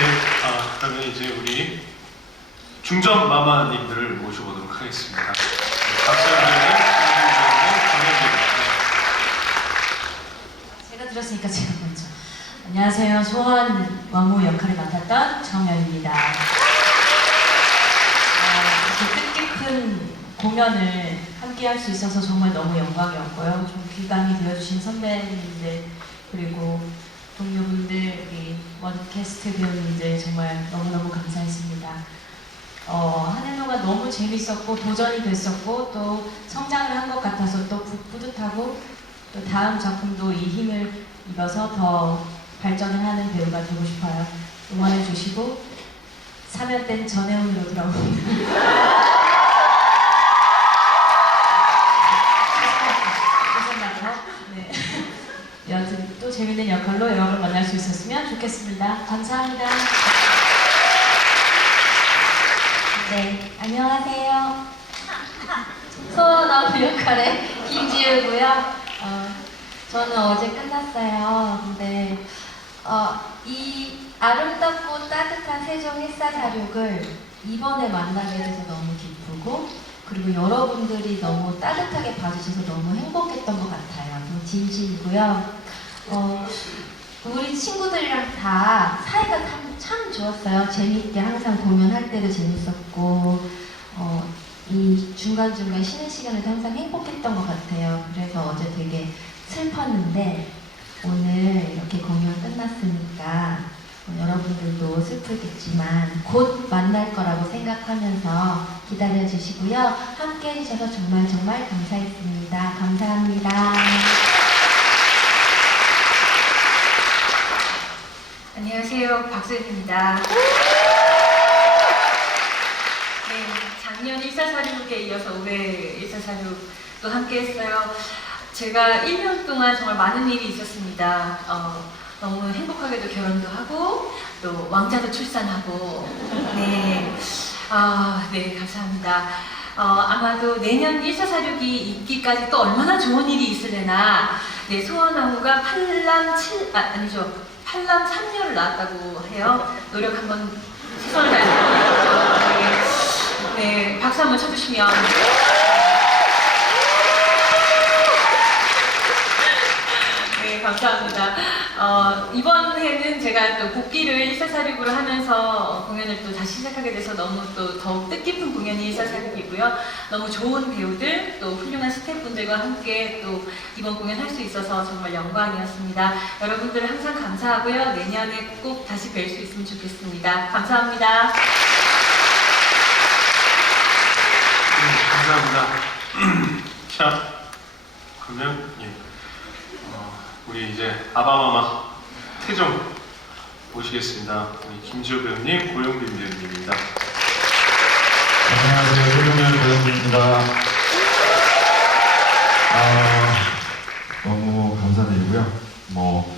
아, 그러면 이제 우리 중점 마마님들을 모셔보도록 하겠습니다. 네, 박사님의 제가 들었으니까 제가 먼저. 안녕하세요. 소원 왕후 역할을 맡았던 정연입니다. 어, 이렇게 뜻깊은 공연을 함께 할 수 있어서 정말 너무 영광이었고요. 좀 귀감이 되어주신 선배님들 그리고 동료분들, 우리 원 캐스트 배우님들 정말 너무너무 감사했습니다. 어, 한 해도가 너무 재밌었고 도전이 됐었고 또 성장을 한 것 같아서 또 부- 뿌듯하고 또 다음 작품도 이 힘을 입어서 더 발전을 하는 배우가 되고 싶어요. 응원해 주시고 3년 된 전혜원으로. 죄송합니다. 또 재밌는 역할로 여러분을 만날 수 있었으면 좋겠습니다. 감사합니다. 네, 안녕하세요. 소원왕 역할의 김지우고요. 어, 저는 어제 끝났어요. 근데 어, 이 아름답고 따뜻한 세종 햇사 사륙을 이번에 만나게 돼서 너무 기쁘고 그리고 여러분들이 너무 따뜻하게 봐주셔서 너무 행복했던 것 같아요. 진심이고요. 어, 우리 친구들이랑 다 사이가 참, 참 좋았어요. 재밌게 항상 공연할 때도 재밌었고, 어, 이 중간중간 쉬는 시간에도 항상 행복했던 것 같아요. 그래서 어제 되게 슬펐는데, 오늘 이렇게 공연 끝났으니까, 어, 여러분들도 슬프겠지만, 곧 만날 거라고 생각하면서 기다려 주시고요. 함께 해주셔서 정말 정말 감사했습니다. 감사합니다. 안녕하세요. 박수입니다. 네, 작년 1사사륙에 이어서 올해 1사사륙도 함께 했어요. 제가 1년 동안 정말 많은 일이 있었습니다. 어, 너무 행복하게도 결혼도 하고, 또 왕자도 출산하고, 네. 아, 네, 감사합니다. 어, 아마도 내년 1사사륙이 있기까지 또 얼마나 좋은 일이 있으려나, 네, 소원왕후가 팔남 7, 아, 아니죠. 팔남 3녀를 낳았다고 해요. 노력 한번 최선을 다해서. 네, 네, 박수 한번 쳐주시면. 네, 감사합니다. 어, 이번 해는 제가 또 복귀를 일사사륙으로 하면서 공연을 또 다시 시작하게 돼서 너무 또 더욱 뜻깊은 공연이 일사사륙이고요. 너무 좋은 배우들, 또 훌륭한 스태프분들과 함께 또 이번 공연 할 수 있어서 정말 영광이었습니다. 여러분들 항상 감사하고요. 내년에 꼭 다시 뵐 수 있으면 좋겠습니다. 감사합니다. 네, 감사합니다. 자, 그러면 예. 어, 우리 이제 아바마마 태종 모시겠습니다. 김지호 배우님, 고영빈 배우님입니다. 안녕하세요. 소룡현 배우입니다. 아, 너무 감사드리고요. 뭐,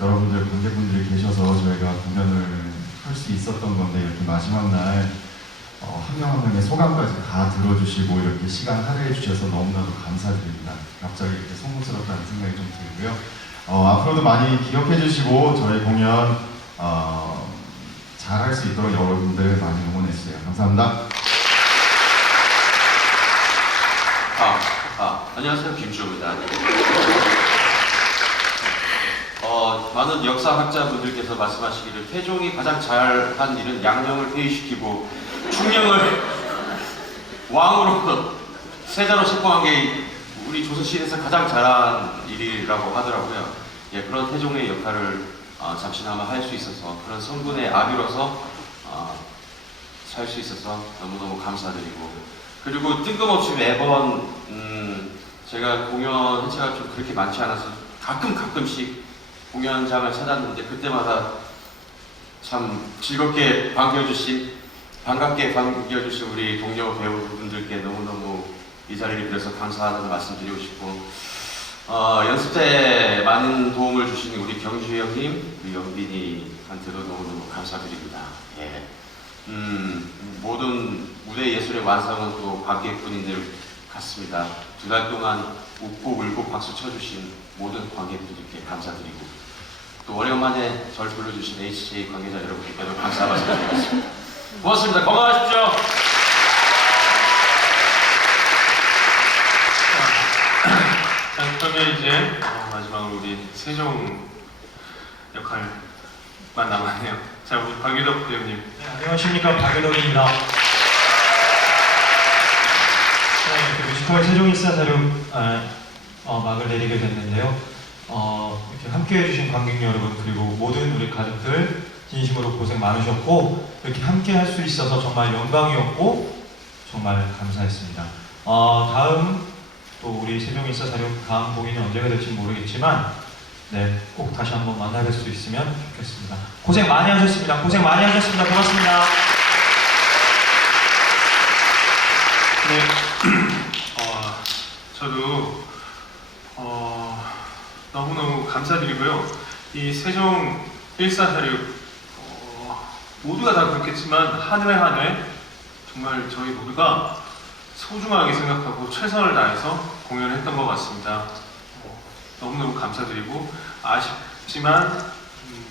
여러분들, 관객분들이 계셔서 저희가 공연을 할 수 있었던 건데, 이렇게 마지막 날, 어, 한명 한 명의 소감까지 다 들어주시고, 이렇게 시간 할애해 주셔서 너무나도 감사드립니다. 갑자기 이렇게 송구스럽다는 생각이 좀 들고요. 어, 앞으로도 많이 기억해 주시고, 저희 공연, 어, 잘할 수 있도록 여러분들 많이 응원해 주세요. 감사합니다. 아, 아, 안녕하세요. 김주호입니다. 어, 많은 역사학자분들께서 말씀하시기를 태종이 가장 잘한 일은 양령을 폐위시키고 충령을 왕으로 세자로 책봉한 게 우리 조선시대에서 가장 잘한 일이라고 하더라고요. 예, 그런 태종의 역할을 어, 잠시나마 할 수 있어서 그런 성분의 아비로서 어, 살수 있어서 너무너무 감사드리고. 그리고 뜬금없이 매번 음, 제가 공연 회차가 좀 그렇게 많지 않아서 가끔 가끔씩 공연장을 찾았는데 그때마다 참 즐겁게 반겨주신 반갑게 반겨주신 우리 동료 배우분들께 너무너무 이 자리를 빌어서 감사하다는 말씀 드리고 싶고 어, 연습 때 많은 도움을 주신 우리 경주 형님, 우리 영빈이한테도 너무너무 감사드립니다. 예. 음, 모든 무대 예술의 완성은 또 관객분들 같습니다. 두 달 동안 웃고 울고 박수 쳐주신 모든 관객분들께 감사드리고 또 오래간만에 저를 불러주신 HJ 관계자 여러분께도 감사 말씀드리겠습니다. 고맙습니다. 건강하십시오. 자, 그러면 이제 어, 마지막으로 우리 세종 역할만 남았네요. 자, 우리 박유덕 배우님. 네, 안녕하십니까 박유덕입니다. 네, 뮤지컬 세종일사사륙 아, 어, 막을 내리게 됐는데요. 어, 이렇게 함께해 주신 관객 여러분 그리고 모든 우리 가족들 진심으로 고생 많으셨고 이렇게 함께 할 수 있어서 정말 영광이었고 정말 감사했습니다. 어, 다음 또 우리 세종일사사륙 다음 공연이 언제가 될지 모르겠지만 네, 꼭 다시 한번 만나뵐 수 있으면 좋겠습니다. 고생 많이 하셨습니다. 고생 많이 하셨습니다. 고맙습니다. 네. 어, 저도 어, 너무너무 감사드리고요. 이 세종 1446 어, 모두가 다 그렇겠지만 한 회 한 회 정말 저희 모두가 소중하게 생각하고 최선을 다해서 공연을 했던 것 같습니다. 어, 너무너무 감사드리고 아쉽지만 음,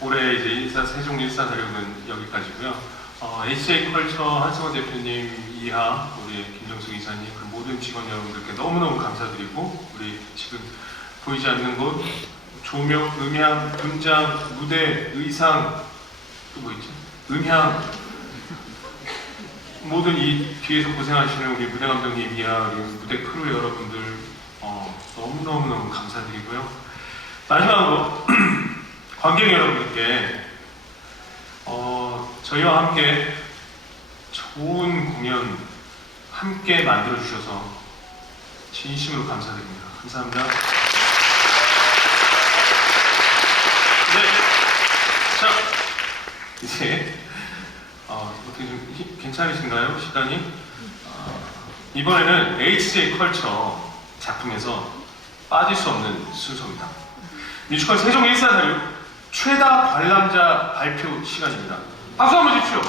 올해 이제 인사 세종 1446은 여기까지고요. 어, HJ 컬처 한승원 대표님 이하 우리 김정숙 이사님 그 모든 직원 여러분들께 너무너무 감사드리고 우리 지금 보이지 않는 곳 조명, 음향, 분장, 무대, 의상 또 뭐 있죠? 음향 모든 이 뒤에서 고생하시는 우리 무대 감독님 이하 우리 무대 크루 여러분들 어, 너무너무너무 감사드리고요. 마지막으로 관객 여러분들께 어, 저희와 함께 좋은 공연 함께 만들어 주셔서 진심으로 감사드립니다. 감사합니다. 네, 자 이제 어, 어떻게 좀 히- 괜찮으신가요? 시간이 어, 이번에는 HJ 컬처 작품에서 빠질 수 없는 순서입니다. 뮤지컬 세종 1446 최다 관람자 발표 시간입니다. 박수 한번 주십시오.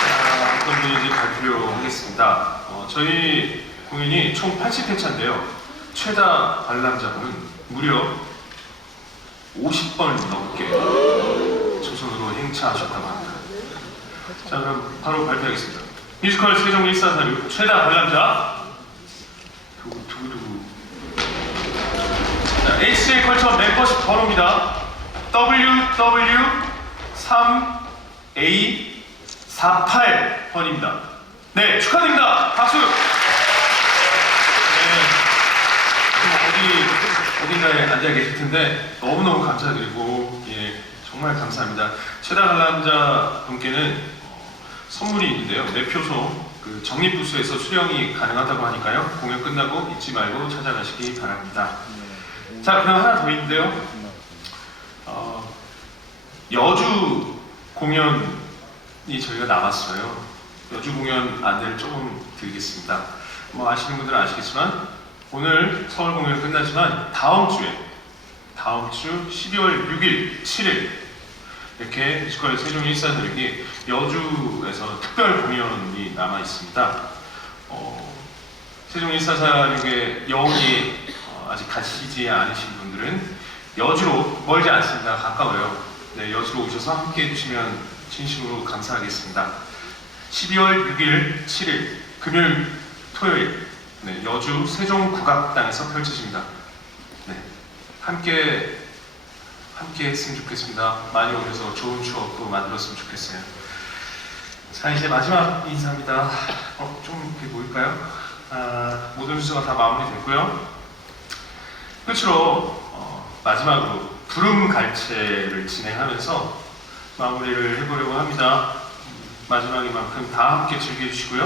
자, 어떤 분인지 발표하겠습니다. 어, 저희 공연이 총 80회차인데요. 최다 관람자분은 무려 50번 넘게 행차하셨다고 합니다. 자, 그럼 바로 발표하겠습니다. 뮤지컬 세종 1446 최다 관람자 두구두구두구 자, HJ 컬처 멤버십 번호입니다. WW3A48번입니다. 네, 축하드립니다. 박수! 네, 어디, 어딘가에 앉아 계실 텐데 너무너무 감사드리고, 예, 정말 감사합니다. 최다 관람자 분께는 어, 선물이 있는데요. 매표소 그 적립부스에서 수령이 가능하다고 하니까요. 공연 끝나고 잊지 말고 찾아가시기 바랍니다. 자, 그럼 하나 더 있는데요. 어, 여주 공연이 저희가 나왔어요. 여주 공연 안내를 조금 드리겠습니다. 뭐 아시는 분들은 아시겠지만 오늘 서울 공연 끝나지만 다음 주에 다음 주 12월 6일, 7일 이렇게 뮤지컬 세종 일사들에게 여주에서 특별 공연이 남아 있습니다. 어, 세종 일사사륙의 여운이 어, 아직 가시지 않으신 분들은 여주로 멀지 않습니다. 가까워요. 네, 여주로 오셔서 함께 해주시면 진심으로 감사하겠습니다. 12월 6일, 7일, 금요일, 토요일, 네, 여주 세종국악당에서 펼쳐집니다. 네, 함께 함께 했으면 좋겠습니다. 많이 오셔서 좋은 추억도 만들었으면 좋겠어요. 자, 이제 마지막 인사입니다. 어, 좀 이렇게 보일까요? 아, 모든 순서가 다 마무리됐고요. 끝으로 어, 마지막으로 부름 갈채를 진행하면서 마무리를 해보려고 합니다. 마지막인 만큼 다 함께 즐겨주시고요.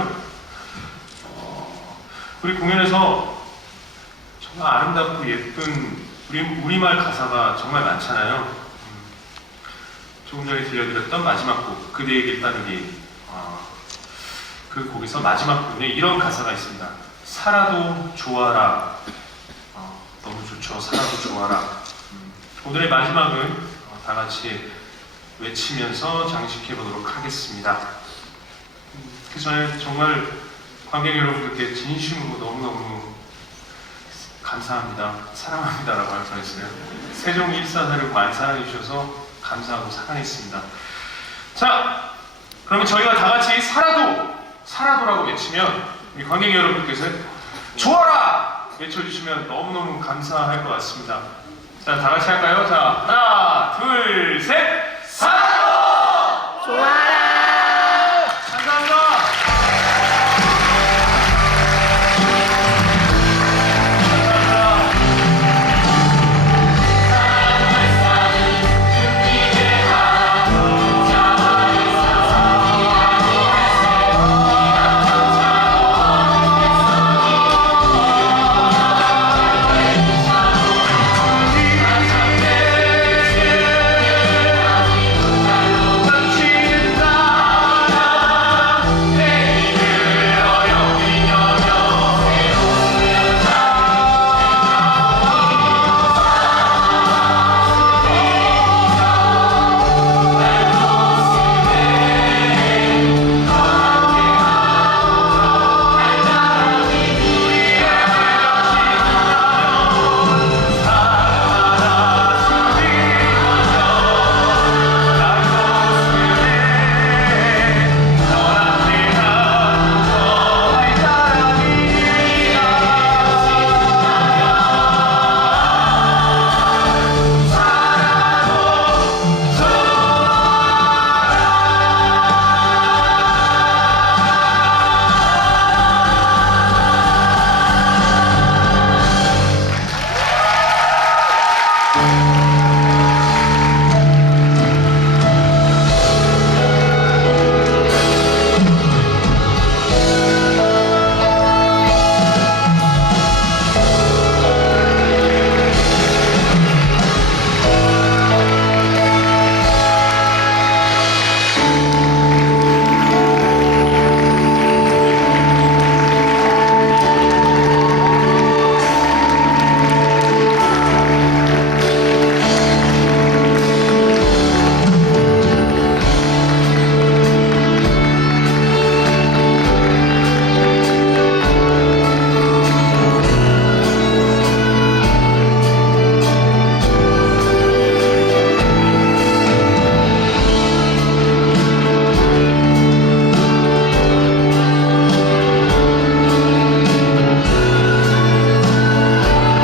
어, 우리 공연에서 정말 아름답고 예쁜 우리, 우리말 가사가 정말 많잖아요. 음, 조금 전에 들려드렸던 마지막 곡 그대의 길 따르기 어, 그 곡에서 마지막 부분에 이런 가사가 있습니다. 살아도 좋아라 어, 너무 좋죠. 살아도 좋아라 음, 오늘의 마지막은 어, 다 같이 외치면서 장식해 보도록 하겠습니다. 음, 그 전에 정말 관객 여러분들께 진심으로 너무너무 감사합니다, 사랑합니다라고 말씀하셨어요. 세종 1사사를 관사해 주셔서 감사하고 사랑했습니다. 자, 그러면 저희가 다 같이 살아도 살아도라고 외치면 우리 관객 여러분께서 좋아라 외쳐주시면 너무너무 감사할 것 같습니다. 자, 다 같이 할까요? 자, 하나, 둘, 셋, 살아도 좋아.